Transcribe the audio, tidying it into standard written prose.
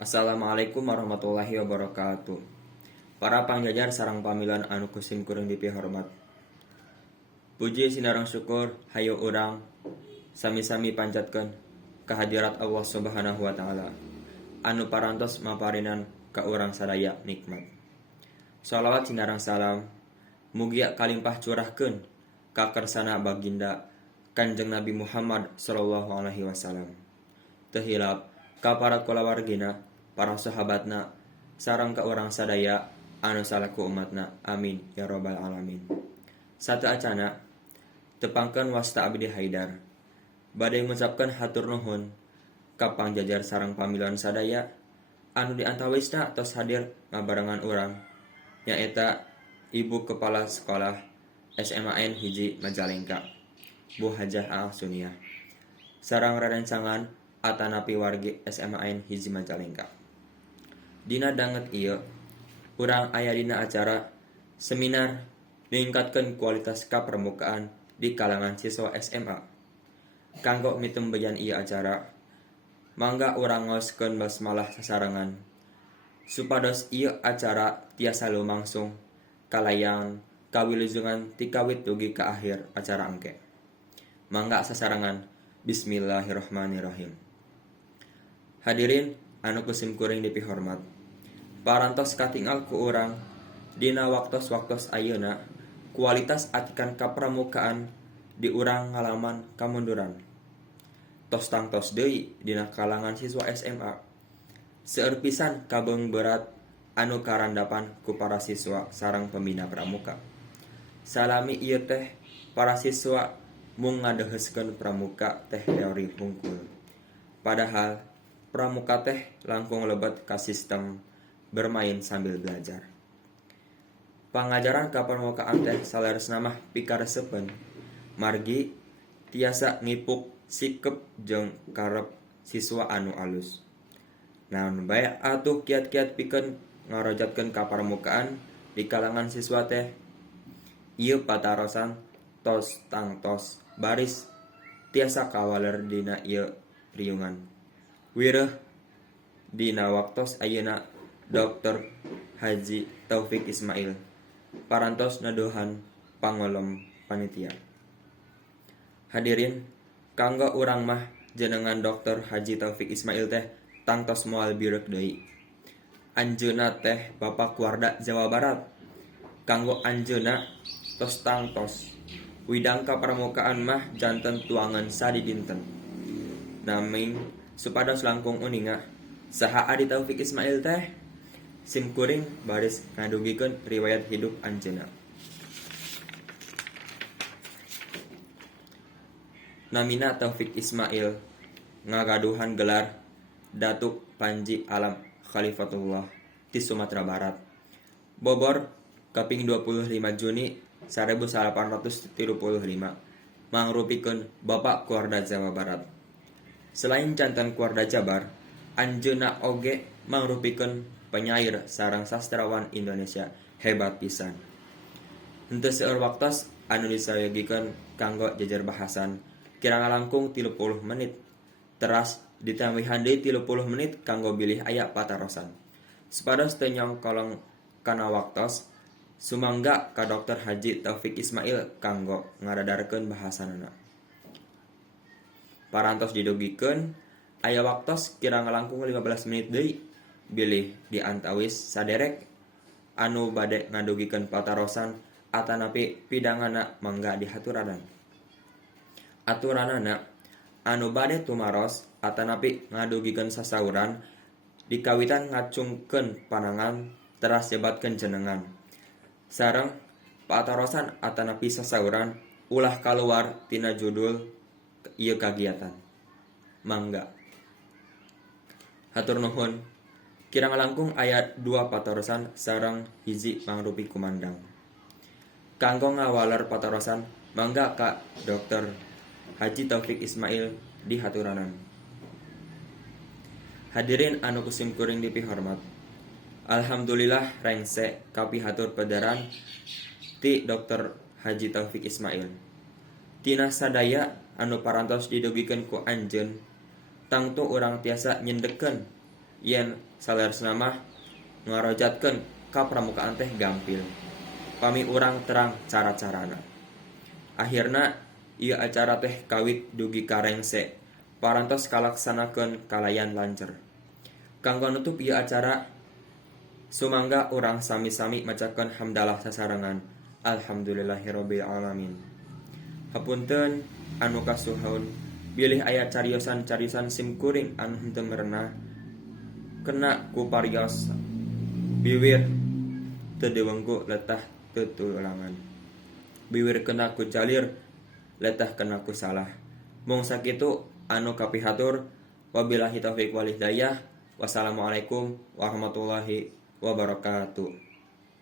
Assalamualaikum warahmatullahi wabarakatuh. Para pangjajar sareng pamilan anu kusim kuring dipihormat. Puji sinareng syukur hayu urang sami-sami panjatkeun kehadirat Allah Subhanahu wa taala anu parantos maparinan ka urang sadaya nikmat. Shalawat sinareng salam mugi kalimpah curahkeun ka kersana baginda Kanjeng Nabi Muhammad sallallahu alaihi wasallam. Teu hilap ka para kulawargina, para sahabatna, sareng ka urang sadaya anu salaku umatna. Amin ya rabbal alamin. Satu acana tepangkeun wasta abdi Haidar. Badai mengucapkan hatur nuhun ka pangjajar sareng pamiluan sadaya anu diantawisna tos hadir ngabarengan urang nyaeta Ibu Kepala Sekolah SMAN hiji Majalengka, Bu Hajah Al-Suniah, sareng rerencangan atanapi wargi SMAN hiji Majalengka. Dina danget ieu urang aya dina acara seminar ningkatkeun kualitas kapramukaan di kalangan siswa SMA. Kanggo mitembejan ieu acara, mangga urang ngoskeun basmalah sasarengan supados ieu acara tiasa lumangsung kalayang kawilujengan ti kawit dugi ka akhir acara engke. Mangga sasarengan. Bismillahirrahmanirrahim. Hadirin anu kusim kuring dipihormat. Parantos katingal ku urang dina waktos-waktos ayeuna kualitas atikan kapramukaan di urang ngalaman kamunduran. Tos tangtos deui dina kalangan siswa SMA. Seueur pisan kabeung berat anu karandapan ku para siswa sareng pembina pramuka. Salami ieu teh para siswa mung ngadeheuskeun pramuka teh teori hungkul. Padahal pramuka teh langkung lebet ka sistem bermain sambil belajar. Pangajaran kapramukaan teh saleresna mah pikaresepeun margi tiasa ngipuk sikep jeung karep siswa anu alus. Naon bae atuh kiat-kiat pikeun ngarojatkeun kapramukaan di kalangan siswa teh. Ieu patarosan tos tangtos baris tiasa kawaler dina ieu riungan. Wireuh dina waktos ayeuna Dr. Haji Taufik Ismail parantos nadohan pangolom panitia. Hadirin, kanggo urang mah jenengan Dr. Haji Taufik Ismail teh tangtos moal bireuk deui. Anjeunna teh Bapak Warda Jawa Barat. Kanggo anjeunna tos tangtos widang kapramukaan mah janten tuangan sadi dinten. Naming supados langkung uninga saha Adi Taufik Ismail teh sim kuring baris ngadugikeun riwayat hidup anjeunna. Namina Taufik Ismail ngagaduhan gelar Datuk Panji Alam Khalifatullah di Sumatera Barat. Bobor kaping 25 Juni 1835 mangrupikeun Bapak Kuarda Jawa Barat. Selain janten Kuarda Jabar, anjeunna oge mangrupikeun penyair sareng sastrawan Indonesia hebat pisan. Henteu seueur waktos anu disayogikeun kanggo jejer bahasan kirang langkung 30 menit. Teras ditambihan deui 30 menit kanggo bilih aya patarosan. Supados teu nyongkolong kana waktos, sumangga ka Dr. Haji Taufik Ismail kanggo ngaradarkeun bahasanana. Parantos didugikeun aya waktos kirang langkung 15 menit deui bilih diantawis saderek anu bade ngadugikeun patarosan atanapi pidangana mangga dihaturanan. Aturanana anu bade tumaros atanapi ngadugikeun sasauran dikawitan ngacungkeun panangan teras jebatkeun jenengan. Sareng patarosan atanapi sasauran ulah kaluar tina judul ieu kagiatan. Mangga. Hatur nuhun. Kirang langkung aya 2 patarosan sareng hiji mangrupi kumandang. Kanggo ngawaler patarosan mangga ka Dr. Haji Taufik Ismail di haturanan. Hadirin anu kusim kuring dipihormat. Alhamdulillah rengse kapihatur pederan ti Dr. Haji Taufik Ismail. Tina sadaya anu parantos didugikeun ku anjeun tangtu urang tiasa nyendekeun yen saleresna mah ngarojatkeun ka pramukaan teh gampil. Pami urang terang cara-carana. Akhirna ieu acara teh kawit dugi karengse parantos kalaksanakeun kalayan lancar. Kanggo nutup ieu acara sumangga urang sami-sami macakeun hamdalah sasarengan. Alhamdulillahirabbil alamin. Hapunten anu kasuhun, bilih aya cariosan-cariosan simkuring anu henteu merenah kena ku parios biwir teu dewengku letah teu tulangan. Biwir kena ku calir letah kena ku salah. Mung sakitu anu kapihatur, wabillahi taufiq wal hidayah. Wassalamualaikum warahmatullahi wabarakatuh.